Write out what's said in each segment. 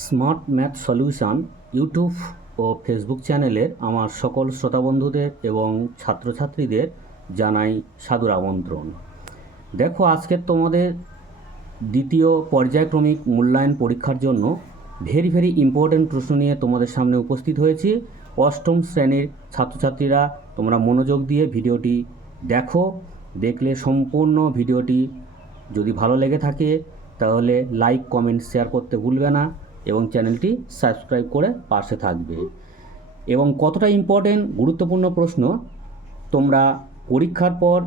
Smart math solution YouTube ও Facebook চ্যানেলের আমার সকল শ্রোতা বন্ধুদের এবং ছাত্রছাত্রীদের জানাই সাদর আমন্ত্রণ। দেখো, আজকের তোমাদের দ্বিতীয় পর্যায়ক্রমিক মূল্যায়ন পরীক্ষার জন্য ভেরি ইম্পর্ট্যান্ট প্রশ্ন নিয়ে তোমাদের সামনে উপস্থিত হয়েছি। অষ্টম শ্রেণীর ছাত্রছাত্রীরা তোমরা মনোযোগ দিয়ে ভিডিওটি দেখো। দেখলে সম্পূর্ণ ভিডিওটি যদি ভালো লেগে থাকে তাহলে লাইক, কমেন্ট, শেয়ার করতে ভুলবে না এবং চ্যানেলটি সাবস্ক্রাইব করে পাশে থাকবে। এবং কতটা ইম্পর্টেন্ট গুরুত্বপূর্ণ প্রশ্ন তোমরা পরীক্ষার পর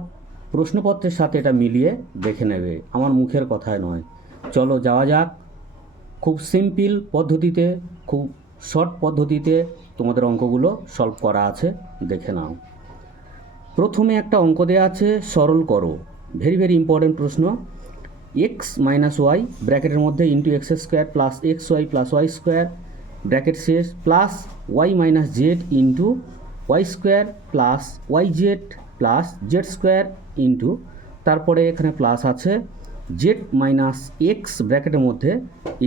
প্রশ্নপত্রের সাথে এটা মিলিয়ে দেখে নেবে, আমার মুখের কথায় নয়। চলো যাওয়া যাক। খুব সিম্পল পদ্ধতিতে, খুব শর্ট পদ্ধতিতে তোমাদের অঙ্কগুলো সলভ করা আছে, দেখে নাও। প্রথমে একটা অঙ্ক দেওয়া আছে, সরল করো। ভেরি ইম্পর্টেন্ট প্রশ্ন। এক্স মাইনাস ওয়াই ব্র্যাকেটের মধ্যে into x square plus x Y plus Y square bracket শেষ plus y minus z into y square plus y z plus z square into, তারপরে এখানে প্লাস আছে জেড মাইনাস এক্স ব্র্যাকেটের মধ্যে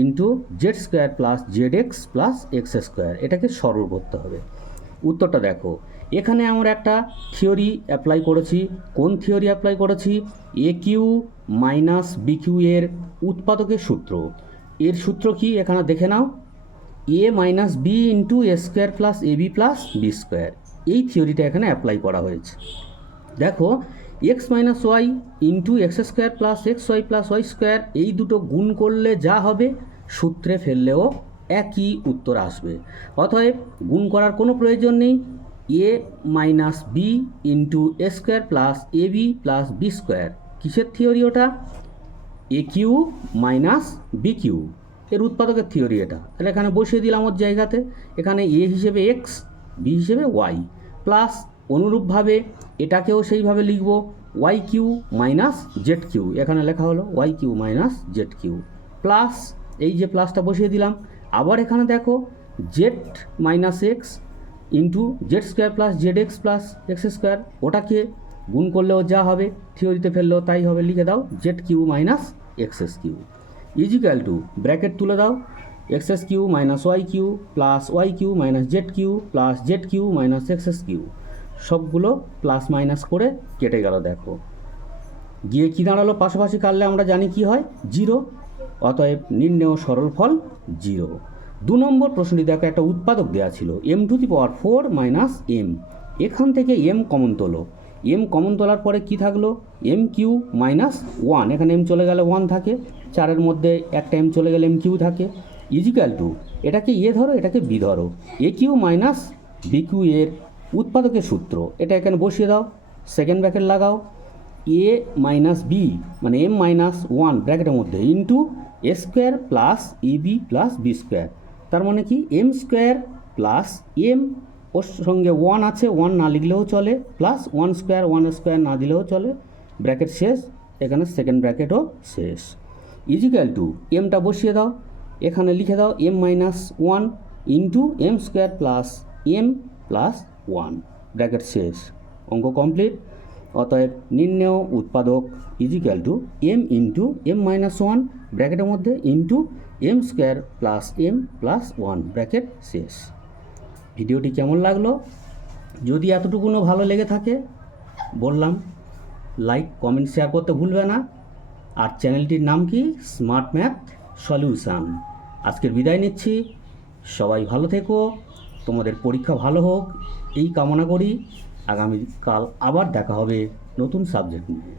into Z square plus Z x plus x square. এটাকে সরল করতে হবে। উত্তরটা দেখো, এখানে আমরা একটা থিওরি অ্যাপ্লাই করেছি। কোন থিওরি অ্যাপ্লাই করেছি? A cube minus B cube এর উৎপাদকের সূত্র। এর সূত্র কি এখানে দেখে নাও, A minus B into A square plus A B plus B square. এই থিওরিটা এখানে অ্যাপ্লাই করা হয়েছে। দেখো, X minus Y into x square plus x Y plus Y square, এই দুটো গুণ করলে যা হবে সূত্রে ফেললেও একই উত্তর আসবে। অতএব গুণ করার কোনো প্রয়োজন নেই। এ minus B into A square plus A B plus B square. কিসের থিওরি ওটা? এ কিউ মাইনাস বি কিউ এর উৎপাদকের থিওরি এটা। তাহলে এখানে বসিয়ে দিলাম ওর জায়গাতে। এখানে এ হিসেবে এক্স, বি হিসেবে ওয়াই, প্লাস অনুরূপভাবে এটাকেও সেইভাবে লিখব, Y cube minus Z cube. এখানে লেখা হলো Y cube minus Z cube, plus এই যে প্লাসটা বসিয়ে দিলাম। আবার এখানে দেখো Z minus X into Z square plus Z x plus x square, ওটাকে গুণ করলেও যা হবে থিওরিতে ফেললেও তাই হবে। লিখে দাও Z cube minus X S cube equal to, bracket তুলে দাও, X S cube minus Y cube plus Y cube minus Z cube plus Z cube minus X S cube. সবগুলো প্লাস মাইনাস করে কেটে গেল। দেখো গিয়ে কী দাঁড়ালো? পাশাপাশি কাটলে আমরা জানি কি হয়, জিরো। অতএব নির্ণেয় সরল ফল জিরো। 2 নম্বর প্রশ্নটি দেখো, একটা উৎপাদক দেওয়া ছিল M to the power 4 minus M. এখান থেকে এম কমন তোলো। এম কমন তোলার পরে কি থাকলো? M cube minus 1। এখানে এম চলে গেলে 1 থাকে, 4-এর মধ্যে একটা এম চলে গেলে এম কিউ থাকে। ইজিক্যাল টু, এটাকে এ ধরো, এটাকে বি ধরো, এ কিউ মাইনাস বি কিউ এর উৎপাদকের সূত্র। এটা এখানে বসিয়ে দাও, সেকেন্ড ব্র্যাকেট লাগাও, এ মাইনাস বি মানে এম মাইনাস 1 ব্র্যাকেটের মধ্যে into A square plus A B plus B square. তার মানে কি, এম স্কোয়ার প্লাস এম, ওর সঙ্গে 1 আছে, 1 না লিখলেও চলে, প্লাস 1 স্কোয়ার না দিলেও চলে, ব্র্যাকেট শেষ। এখানে সেকেন্ড ব্র্যাকেটও শেষ। ইজিক্যাল টু, এমটা বসিয়ে দাও, এখানে লিখে দাও M minus 1 into M square plus M plus 1, bracket শেষ। অঙ্ক কমপ্লিট। অতএব নির্ণেয় উৎপাদক equal to M into M minus 1 ব্র্যাকেটের মধ্যে into M square plus M plus 1, bracket শেষ। ভিডিওটি কেমন লাগলো? যদি এতটুকুনও ভালো লেগে থাকে, বললাম লাইক, কমেন্ট, শেয়ার করতে ভুলবে না। আর চ্যানেলটির নাম কি? Smart math solution. আজকের বিদায় নিচ্ছি। সবাই ভালো থেকো, তোমাদের পরীক্ষা ভালো হোক এই কামনা করি। আগামীকাল আবার দেখা হবে নতুন সাবজেক্ট নিয়ে।